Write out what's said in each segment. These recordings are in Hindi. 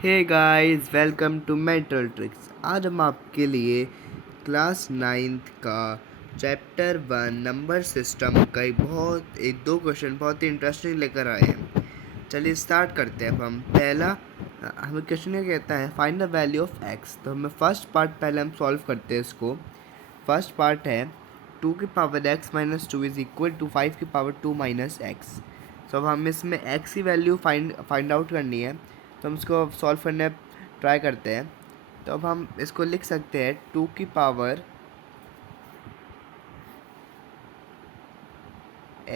Hey guys, welcome to mental tricks. आज हम आपके लिए क्लास 9th का चैप्टर 1 नंबर सिस्टम का एक दो क्वेश्चन बहुत ही इंटरेस्टिंग लेकर आए हैं। चलिए स्टार्ट करते हैं। अब हम पहला हमें क्वेश्चन ये कहता है find the value of x. तो हमें फर्स्ट पार्ट पहले हम सॉल्व करते हैं इसको। फर्स्ट पार्ट है 2 की power x - 2 is equal to 5 की पावर 2 - x। तो अब हमें इसमें x की वैल्यू फाइंड आउट करनी है, तो हम इसको सॉल्व करने ट्राई करते हैं। तो अब हम इसको लिख सकते हैं 2 की power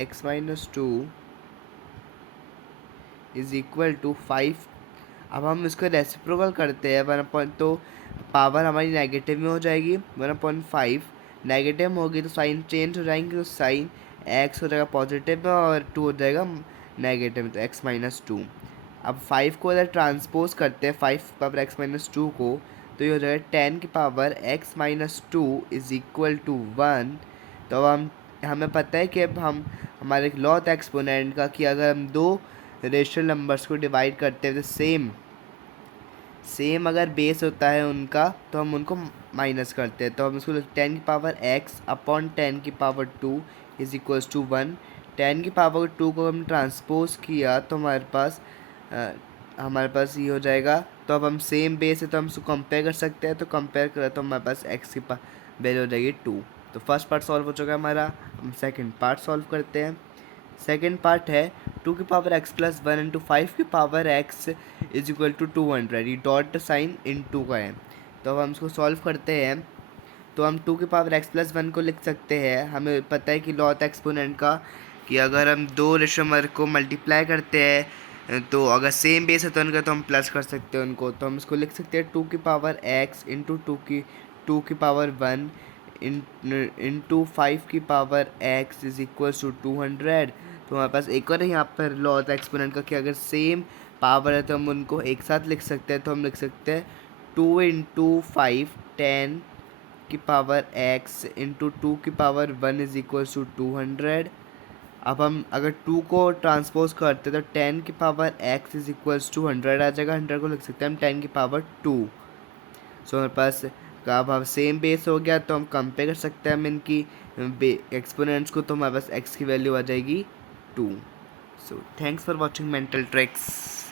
x - 2 is equal to 5। अब हम इसको रेसिप्रोकल करते हैं 1 तो पावर हमारी नेगेटिव में हो जाएगी 1/5। नेगेटिव में होगी तो साइन चेंज हो जाएंगे, तो साइन एक्स हो जाएगा पॉजिटिव में और 2 हो जाएगा नेगेटिव में, तो x - 2। अब 5 को अगर ट्रांसपोज करते हैं 5 की पावर x - 2 को, तो ये हो जाएगा 10 की power x - 2 is equal to 1। तो अब हमें पता है कि अब हम हमारे लॉ था एक्सपोनेंट का कि अगर हम दो रेशनल नंबर्स को डिवाइड करते हैं तो सेम अगर बेस होता है उनका, तो हम उनको माइनस करते हैं। तो हम इसको 10 की पावर x/10 की पावर 2 इज इक्वल्स टू 1। 10 की पावर 2 को हम ट्रांसपोज किया तो हमारे पास ये हो जाएगा। तो अब हम सेम बेस है तो हम इसको कंपेयर कर सकते हैं, तो कंपेयर करें तो हमारे पास x की वैल्यू हो जाएगी 2। तो फर्स्ट पार्ट सॉल्व हो चुका है हमारा। हम सेकेंड पार्ट सॉल्व करते हैं। सेकेंड पार्ट है 2 की पावर x+1 इंटू 5 की power x is equal to 200। ये डॉट साइन इन टू का है। तो अब हम इसको सॉल्व करते हैं। तो हम 2 की पावर x+1 को लिख सकते हैं। हमें पता है कि लॉ था एक्सपोनेंट का कि अगर हम दो रेशनल को मल्टीप्लाई करते हैं तो अगर सेम बेस है तो उनका, तो हम प्लस कर सकते हैं उनको। तो हम इसको लिख सकते हैं 2 की पावर x इंटू 2 की पावर 1 इंटू 5 की power x is equal to 200। तो हमारे पास एक और यहाँ पर लॉ होता है एक्सपोनेंट का कि अगर सेम पावर है तो हम उनको एक साथ लिख सकते हैं। तो हम लिख सकते हैं 2 इंटू 5 10 की पावर x इंटू 2 की पावर 1 इज इक्वल टू 200। अब हम अगर 2 को ट्रांसपोज करते तो 10 की power x is equals to 100 आ जाएगा। 100 को लिख सकते हैं हम 10 की पावर 2। सो हमारे पास का अब सेम बेस हो गया, तो हम कंपेयर कर सकते हैं हम इनकी एक्सपोनेंट्स को, तो हमारे पास x की वैल्यू आ जाएगी 2। So thanks for watching mental tricks.